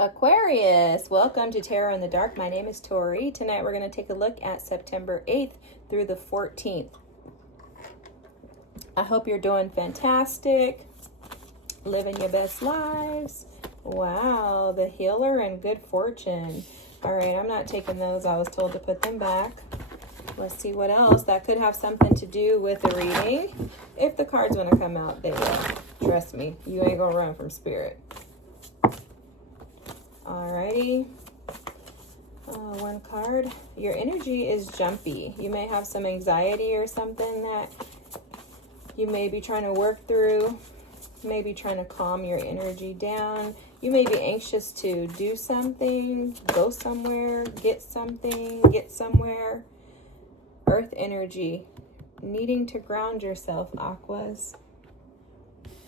Aquarius, welcome to Tarot in the Dark. My name is Tori. Tonight we're going to take a look at September 8th through the 14th. I hope you're doing fantastic, living your best lives. Wow, the healer and good fortune. All right, I'm not taking those. I was told to put them back. Let's see what else. That could have something to do with the reading. If the cards want to come out, they will. Trust me, you ain't going to run from spirit. Alrighty. One card. Your energy is jumpy. You may have some anxiety or something that you may be trying to work through. Maybe trying to calm your energy down. You may be anxious to do something, go somewhere, get something, get somewhere. Earth energy. Needing to ground yourself, Aquas.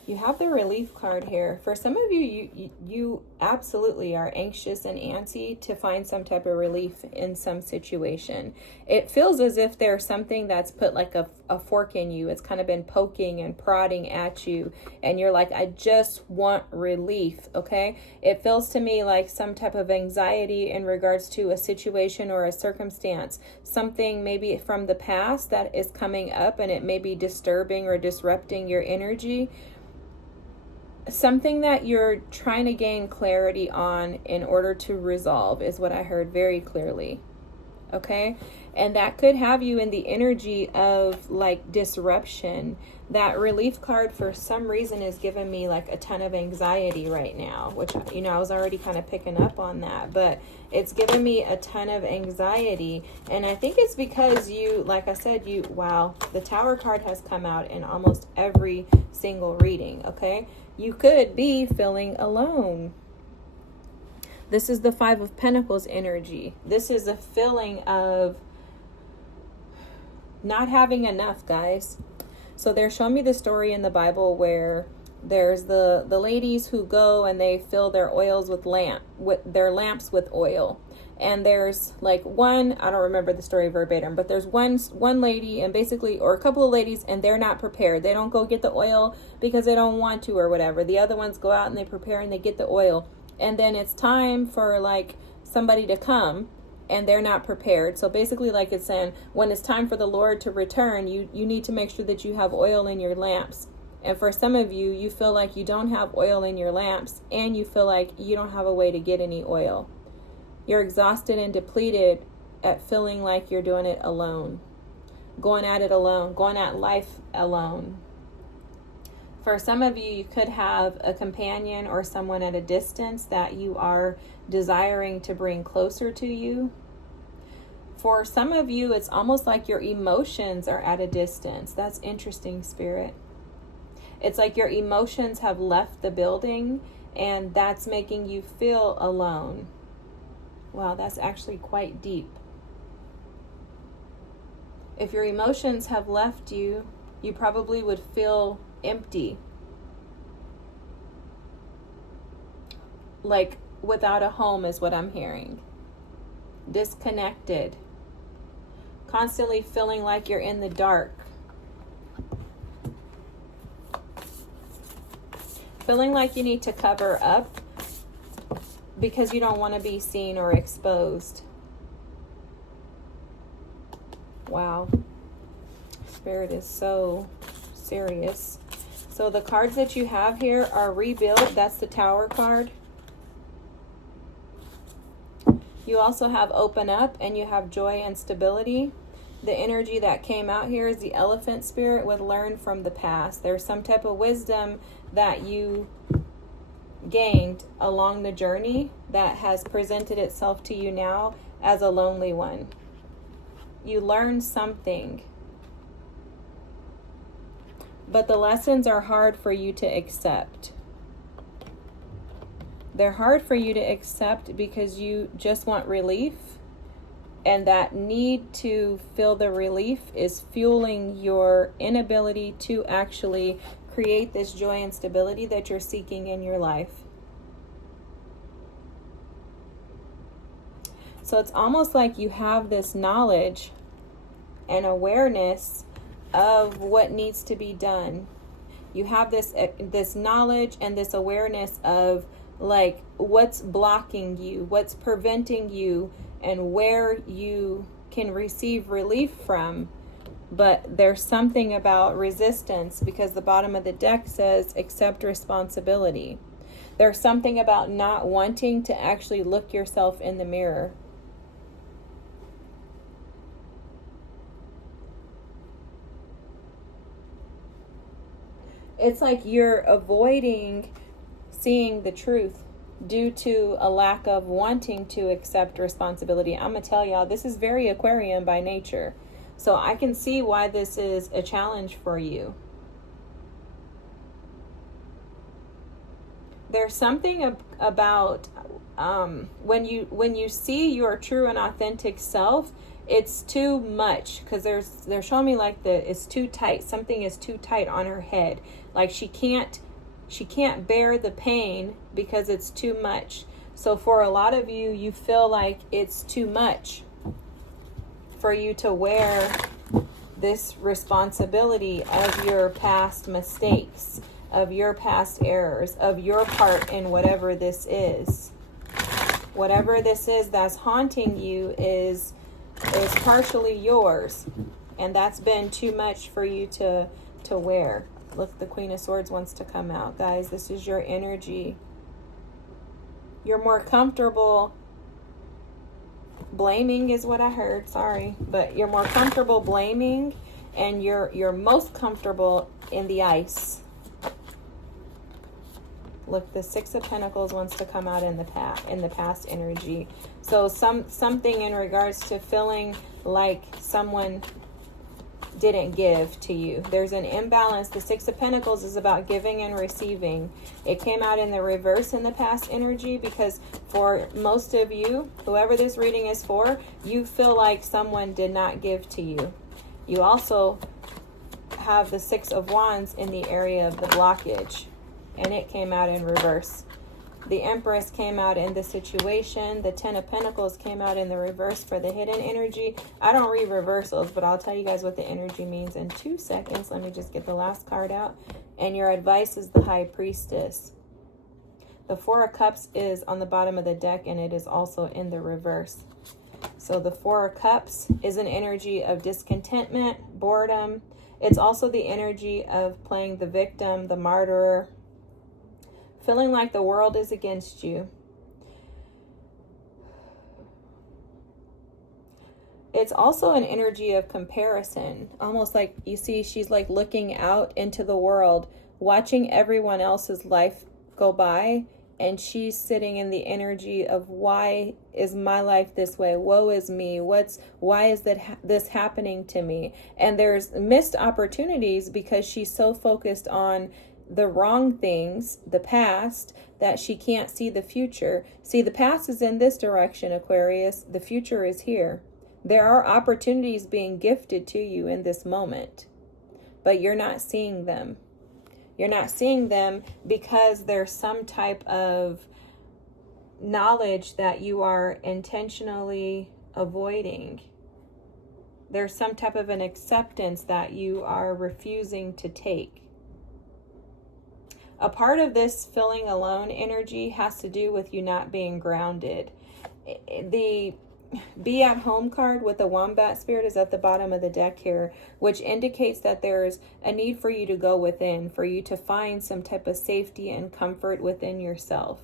You have the relief card here. For some of you absolutely are anxious and antsy to find some type of relief in some situation. It feels as if there's something that's put like a fork in you. It's kind of been poking and prodding at you. And you're like, I just want relief, okay? It feels to me like some type of anxiety in regards to a situation or a circumstance. Something maybe from the past that is coming up and it may be disturbing or disrupting your energy. Something that you're trying to gain clarity on in order to resolve is what I heard very clearly. Okay? And that could have you in the energy of like disruption. That relief card for some reason is giving me like a ton of anxiety right now, which, you know, I was already kind of picking up on that, but it's giving me a ton of anxiety. And I think it's because you, like I said, wow, the Tower card has come out in almost every single reading. Okay? You could be feeling alone. This is the Five of Pentacles energy. This is a feeling of not having enough, guys. So they're showing me the story in the Bible where there's the ladies who go and they fill their oils with their lamps with oil. And there's like one, I don't remember the story verbatim, but there's one lady and basically, or a couple of ladies, and they're not prepared. They don't go get the oil because they don't want to or whatever. The other ones go out and they prepare and they get the oil. And then it's time for like somebody to come and they're not prepared. So basically, like it's saying, when it's time for the Lord to return, you need to make sure that you have oil in your lamps. And for some of you, you feel like you don't have oil in your lamps and you feel like you don't have a way to get any oil. You're exhausted and depleted at feeling like you're doing it alone. Going at it alone. Going at life alone. For some of you, you could have a companion or someone at a distance that you are desiring to bring closer to you. For some of you, it's almost like your emotions are at a distance. That's interesting, Spirit. It's like your emotions have left the building and that's making you feel alone. Wow, that's actually quite deep. If your emotions have left you, you probably would feel empty. Like without a home is what I'm hearing. Disconnected. Constantly feeling like you're in the dark. Feeling like you need to cover up because you don't want to be seen or exposed. Wow. Spirit is so serious. So the cards that you have here are rebuild. That's the Tower card. You also have open up and you have joy and stability. The energy that came out here is the Elephant Spirit with learn from the past. There's some type of wisdom that you gained along the journey that has presented itself to you now as a lonely one. You learned something, but the lessons are hard for you to accept. They're hard for you to accept because you just want relief, and that need to feel the relief is fueling your inability to actually create this joy and stability that you're seeking in your life. So it's almost like you have this knowledge and awareness of what needs to be done. You have this knowledge and this awareness of like what's blocking you, what's preventing you, and where you can receive relief from. But there's something about resistance, because the bottom of the deck says accept responsibility. There's something about not wanting to actually look yourself in the mirror. It's like you're avoiding seeing the truth due to a lack of wanting to accept responsibility. I'm going to tell y'all, this is very Aquarian by nature. So I can see why this is a challenge for you. There's something about when you see your true and authentic self, it's too much, because they're showing me like it's too tight. Something is too tight on her head. Like she can't bear the pain because it's too much. So for a lot of you, you feel like it's too much for you to wear this responsibility of your past mistakes, of your past errors, of your part in whatever this is. Whatever this is that's haunting you is partially yours, and that's been too much for you to wear. Look, the Queen of Swords wants to come out. Guys, this is your energy. You're more comfortable blaming is what I heard, sorry, but you're more comfortable blaming, and you're most comfortable in the ice. Look, the Six of Pentacles wants to come out in the past energy. So something in regards to feeling like someone didn't give to you. There's an imbalance. The Six of Pentacles is about giving and receiving. It came out in the reverse in the past energy because for most of you, whoever this reading is for, you feel like someone did not give to you. You also have the Six of Wands in the area of the blockage, and it came out in reverse. The Empress came out in the situation. The Ten of Pentacles came out in the reverse for the hidden energy. I don't read reversals, but I'll tell you guys what the energy means in 2 seconds. Let me just get the last card out. And your advice is the High Priestess. The Four of Cups is on the bottom of the deck, and it is also in the reverse. So the Four of Cups is an energy of discontentment, boredom. It's also the energy of playing the victim, the martyr, feeling like the world is against you. It's also an energy of comparison. Almost like, you see, she's like looking out into the world, watching everyone else's life go by, and she's sitting in the energy of, why is my life this way? Woe is me. Why is this happening to me? And there's missed opportunities because she's so focused on the wrong things, the past, that she can't see the future. See, the past is in this direction, Aquarius. The future is here. There are opportunities being gifted to you in this moment, but you're not seeing them. You're not seeing them because there's some type of knowledge that you are intentionally avoiding. There's some type of an acceptance that you are refusing to take. A part of this feeling alone energy has to do with you not being grounded. The Be at Home card with the Wombat Spirit is at the bottom of the deck here, which indicates that there's a need for you to go within, for you to find some type of safety and comfort within yourself.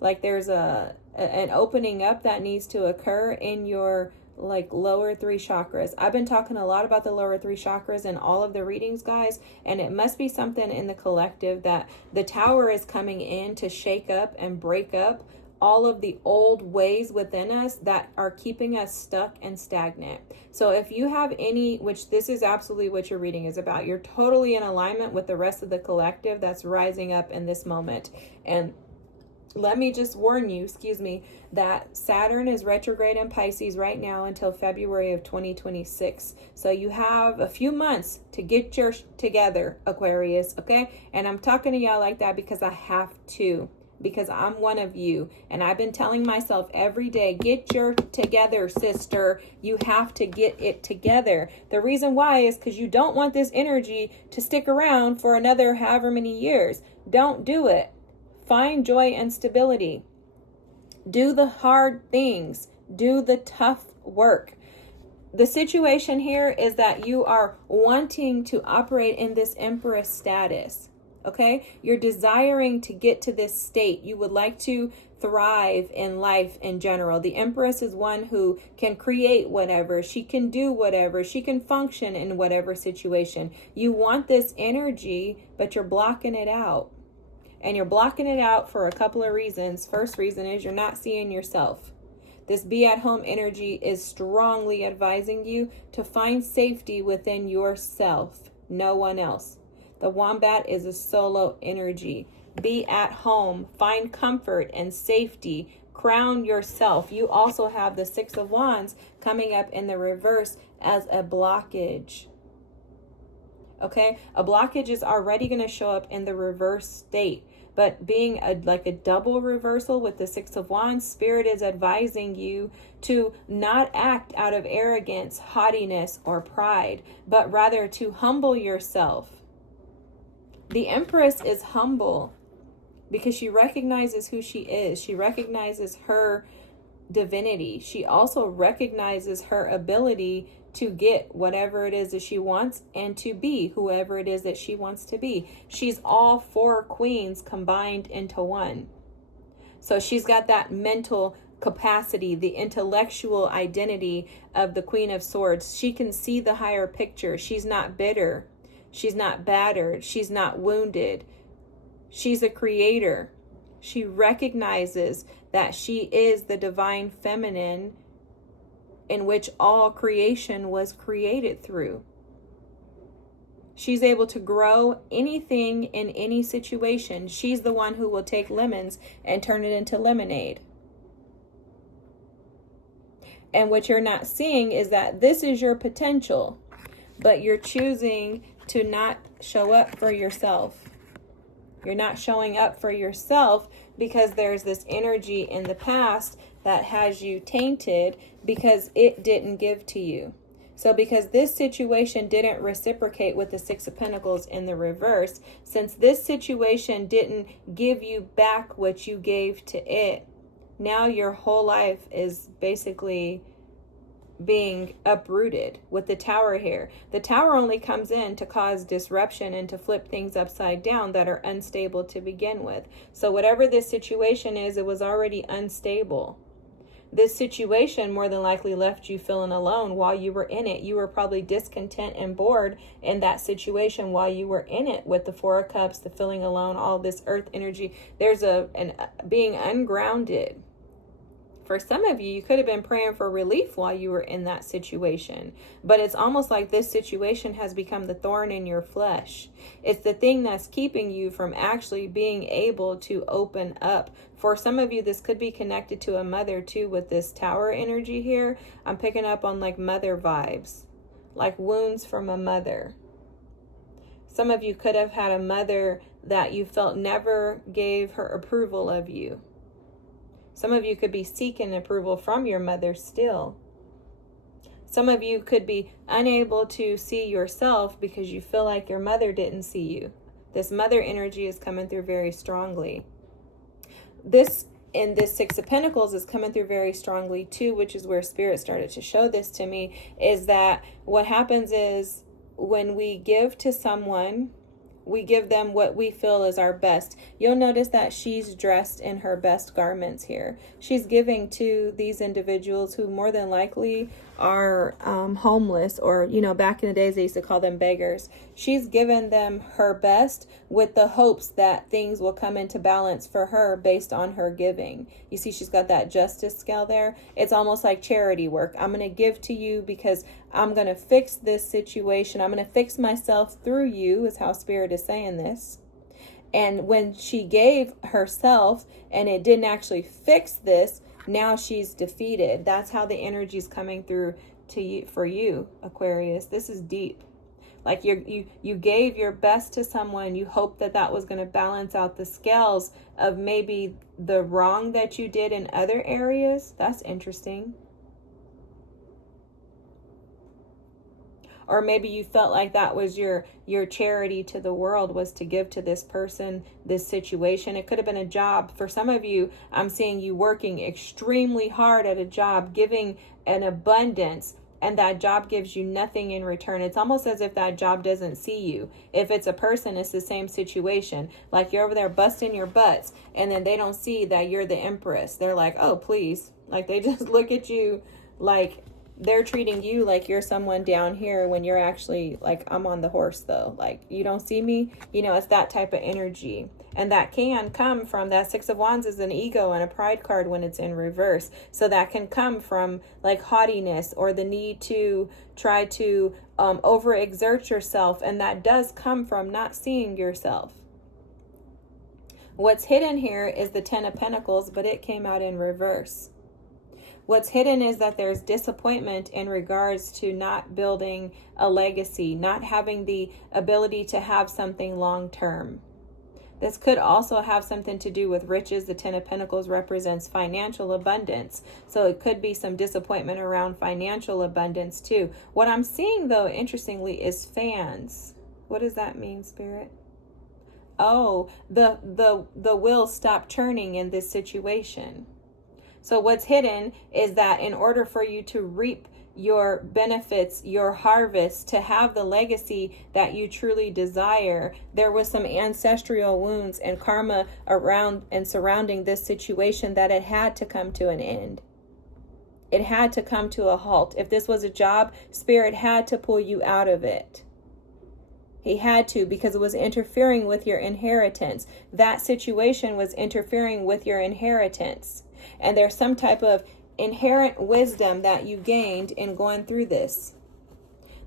Like there's an opening up that needs to occur in your lower 3 chakras. I've been talking a lot about the lower 3 chakras in all of the readings, guys, and it must be something in the collective that the Tower is coming in to shake up and break up all of the old ways within us that are keeping us stuck and stagnant. So if you have any, which this is absolutely what your reading is about, you're totally in alignment with the rest of the collective that's rising up in this moment. And let me just warn you, that Saturn is retrograde in Pisces right now until February of 2026. So you have a few months to get yours together, Aquarius, okay? And I'm talking to y'all like that because I have to. because I'm one of you. And I've been telling myself every day, get your together, sister. You have to get it together. The reason why is because you don't want this energy to stick around for another however many years. Don't do it. Find joy and stability. Do the hard things. Do the tough work. The situation here is that you are wanting to operate in this Empress status. Okay? You're desiring to get to this state. You would like to thrive in life in general. The Empress is one who can create whatever. She can do whatever. She can function in whatever situation. You want this energy, but you're blocking it out. And you're blocking it out for a couple of reasons. First reason is you're not seeing yourself. This be at home energy is strongly advising you to find safety within yourself, no one else. The wombat is a solo energy. Be at home, find comfort and safety, crown yourself. You also have the Six of Wands coming up in the reverse as a blockage. Okay, a blockage is already going to show up in the reverse state. But being like a double reversal with the Six of Wands, Spirit is advising you to not act out of arrogance, haughtiness, or pride, but rather to humble yourself. The Empress is humble because she recognizes who she is. She recognizes her divinity. She also recognizes her ability to get whatever it is that she wants and to be whoever it is that she wants to be. She's all four queens combined into one. So she's got that mental capacity, the intellectual identity of the Queen of Swords. She can see the higher picture. She's not bitter. She's not battered. She's not wounded. She's a creator. She recognizes that she is the divine feminine in which all creation was created through. She's able to grow anything in any situation. She's the one who will take lemons and turn it into lemonade. And what you're not seeing is that this is your potential, but you're choosing to not show up for yourself. You're not showing up for yourself because there's this energy in the past that has you tainted because it didn't give to you. So because this situation didn't reciprocate with the Six of Pentacles in the reverse, since this situation didn't give you back what you gave to it, now your whole life is basically being uprooted with the Tower here. The Tower only comes in to cause disruption and to flip things upside down that are unstable to begin with. So whatever this situation is, it was already unstable. This situation more than likely left you feeling alone while you were in it. You were probably discontent and bored in that situation while you were in it with the Four of Cups, the feeling alone, all this earth energy. There's being ungrounded. For some of you, you could have been praying for relief while you were in that situation. But it's almost like this situation has become the thorn in your flesh. It's the thing that's keeping you from actually being able to open up. For some of you, this could be connected to a mother too with this Tower energy here. I'm picking up on like mother vibes, like wounds from a mother. Some of you could have had a mother that you felt never gave her approval of you. Some of you could be seeking approval from your mother still. Some of you could be unable to see yourself because you feel like your mother didn't see you. This mother energy is coming through very strongly. This Six of Pentacles is coming through very strongly too, which is where Spirit started to show this to me, is that what happens is when we give to someone, we give them what we feel is our best. You'll notice that she's dressed in her best garments here. She's giving to these individuals who more than likely are homeless, or, you know, back in the days they used to call them beggars. She's given them her best with the hopes that things will come into balance for her based on her giving. You see, she's got that justice scale there. It's almost like charity work. I'm going to give to you because I'm going to fix this situation. I'm going to fix myself through you, is how Spirit is saying this. And when she gave herself and it didn't actually fix this, now she's defeated. That's how the energy is coming through to you, for you, Aquarius. This is deep. Like you gave your best to someone. You hoped that that was going to balance out the scales of maybe the wrong that you did in other areas. That's interesting. Or maybe you felt like that was your charity to the world, was to give to this person, this situation. It could have been a job. For some of you, I'm seeing you working extremely hard at a job, giving an abundance, and that job gives you nothing in return. It's almost as if that job doesn't see you. If it's a person, it's the same situation. Like you're over there busting your butts, and then they don't see that you're the empress. They're like, oh, please. Like they just look at you like they're treating you like you're someone down here when you're actually like, I'm on the horse though. Like, you don't see me. You know, it's that type of energy. And that can come from that Six of Wands is an ego and a pride card when it's in reverse. So that can come from like haughtiness or the need to try to overexert yourself. And that does come from not seeing yourself. What's hidden here is the Ten of Pentacles, but it came out in reverse. What's hidden is that there's disappointment in regards to not building a legacy, not having the ability to have something long term. This could also have something to do with riches. The Ten of Pentacles represents financial abundance. So it could be some disappointment around financial abundance too. What I'm seeing though, interestingly, is fans. What does that mean, Spirit? Oh, the wheels stop turning in this situation. So what's hidden is that in order for you to reap your benefits, your harvest, to have the legacy that you truly desire, there was some ancestral wounds and karma around and surrounding this situation that it had to come to an end. It had to come to a halt. If this was a job, Spirit had to pull you out of it. He had to, because it was interfering with your inheritance. That situation was interfering with your inheritance. And there's some type of inherent wisdom that you gained in going through this.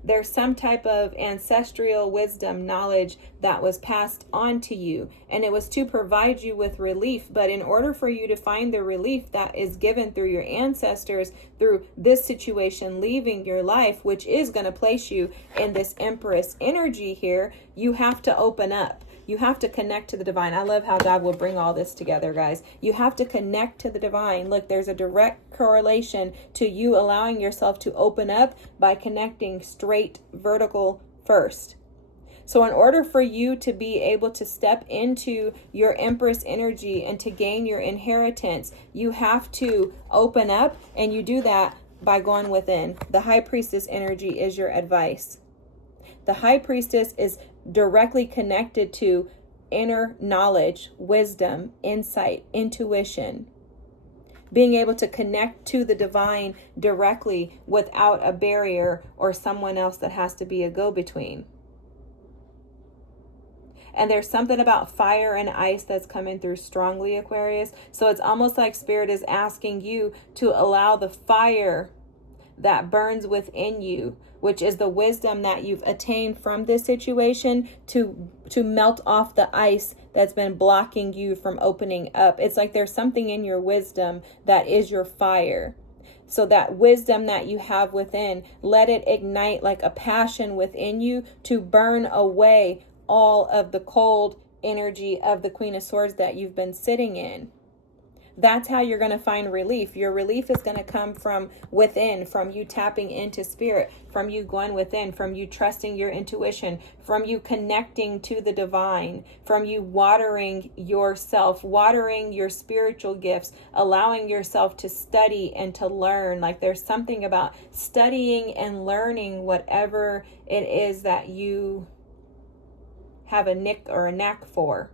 There's some type of ancestral wisdom, knowledge that was passed on to you. And it was to provide you with relief. But in order for you to find the relief that is given through your ancestors, through this situation leaving your life, which is going to place you in this Empress energy here, you have to open up. You have to connect to the divine. I love how God will bring all this together, guys. You have to connect to the divine. Look, there's a direct correlation to you allowing yourself to open up by connecting straight vertical first. So in order for you to be able to step into your Empress energy and to gain your inheritance, you have to open up, and you do that by going within. The High Priestess energy is your advice. The High Priestess is directly connected to inner knowledge, wisdom, insight, intuition. Being able to connect to the divine directly without a barrier or someone else that has to be a go-between. And there's something about fire and ice that's coming through strongly, Aquarius. So it's almost like Spirit is asking you to allow the fire that burns within you, which is the wisdom that you've attained from this situation, to melt off the ice that's been blocking you from opening up. It's like there's something in your wisdom that is your fire. So that wisdom that you have within, let it ignite like a passion within you to burn away all of the cold energy of the Queen of Swords that you've been sitting in. That's how you're going to find relief. Your relief is going to come from within, from you tapping into Spirit, from you going within, from you trusting your intuition, from you connecting to the divine, from you watering yourself, watering your spiritual gifts, allowing yourself to study and to learn. Like there's something about studying and learning whatever it is that you have a nick or a knack for.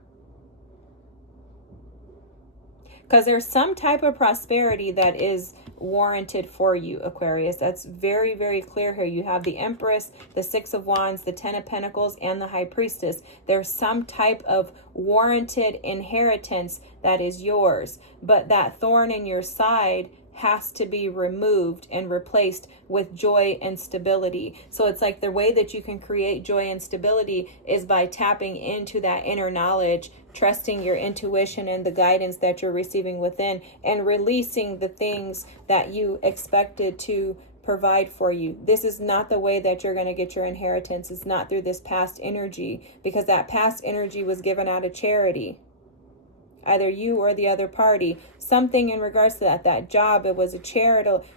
Because there's some type of prosperity that is warranted for you, Aquarius. That's very, very clear here. You have the Empress, the Six of Wands, the Ten of Pentacles, and the High Priestess. There's some type of warranted inheritance that is yours. But that thorn in your side has to be removed and replaced with joy and stability. So it's like the way that you can create joy and stability is by tapping into that inner knowledge, trusting your intuition and the guidance that you're receiving within, and releasing the things that you expected to provide for you. This is not the way that you're going to get your inheritance. It's not through this past energy, because that past energy was given out of charity. Either you or the other party. Something in regards to that job, it was a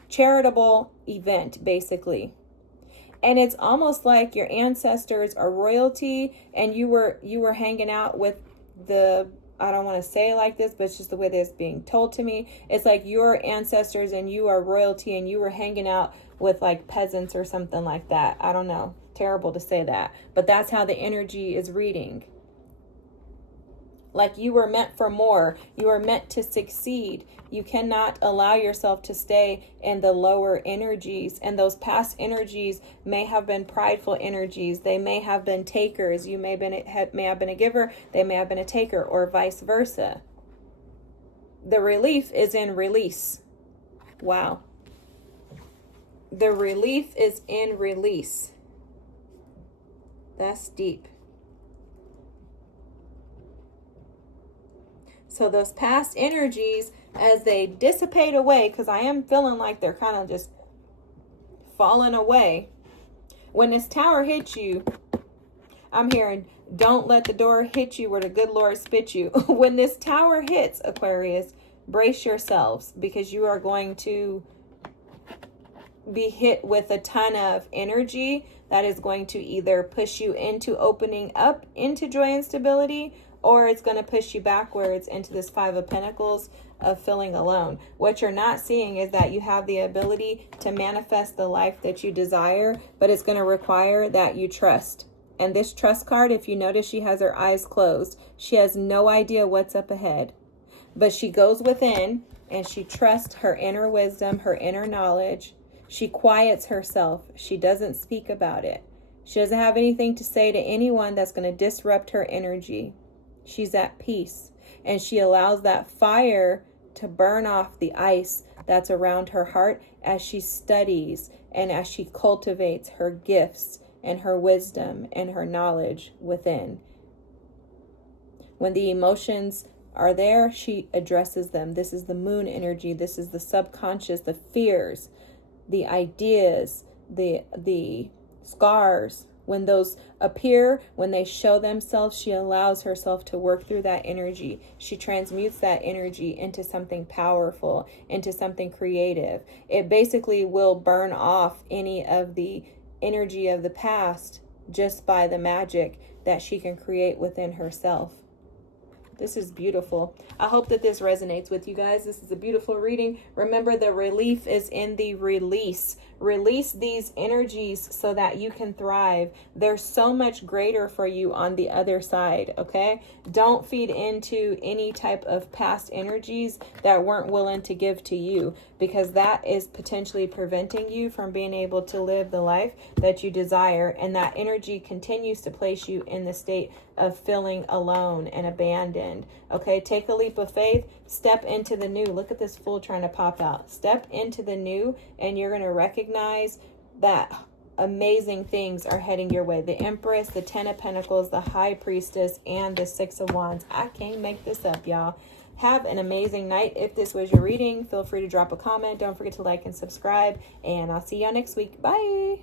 charitable event, basically. And it's almost like your ancestors are royalty, and you were hanging out with the, I don't want to say it like this, but it's just the way that it's being told to me. It's like your ancestors and you are royalty, and you were hanging out with like peasants or something like that. I don't know. Terrible to say that. But that's how the energy is reading. Like you were meant for more. You were meant to succeed. You cannot allow yourself to stay in the lower energies. And those past energies may have been prideful energies. They may have been takers. You may have been a giver. They may have been a taker, or vice versa. The relief is in release. Wow. The relief is in release. That's deep. So those past energies, as they dissipate away, because I am feeling like they're kind of just falling away. When this tower hits you, I'm hearing, don't let the door hit you where the good Lord spit you. When this tower hits, Aquarius, brace yourselves, because you are going to be hit with a ton of energy that is going to either push you into opening up into joy and stability, or it's going to push you backwards into this Five of Pentacles of feeling alone. What you're not seeing is that you have the ability to manifest the life that you desire, but it's going to require that you trust. And this trust card, if you notice, she has her eyes closed. She has no idea what's up ahead. But she goes within and she trusts her inner wisdom, her inner knowledge. She quiets herself. She doesn't speak about it. She doesn't have anything to say to anyone that's going to disrupt her energy. She's at peace, and she allows that fire to burn off the ice that's around her heart as she studies and as she cultivates her gifts and her wisdom and her knowledge within. When the emotions are there, she addresses them. This is the moon energy. This is the subconscious, the fears, the ideas, the scars. When those appear, when they show themselves, she allows herself to work through that energy. She transmutes that energy into something powerful, into something creative. It basically will burn off any of the energy of the past just by the magic that she can create within herself. This is beautiful. I hope that this resonates with you guys. This is a beautiful reading. Remember, the relief is in the release. Release these energies so that you can thrive. There's so much greater for you on the other side, okay? Don't feed into any type of past energies that weren't willing to give to you, because that is potentially preventing you from being able to live the life that you desire. And that energy continues to place you in the state of feeling alone and abandoned. Okay, take a leap of faith. Step into the new. Look at this Fool trying to pop out. Step into the new, and you're going to recognize that amazing things are heading your way. The Empress, the Ten of Pentacles, the High Priestess, and the Six of Wands. I can't make this up, y'all. Have an amazing night. If this was your reading, feel free to drop a comment. Don't forget to like and subscribe, and I'll see y'all next week. Bye.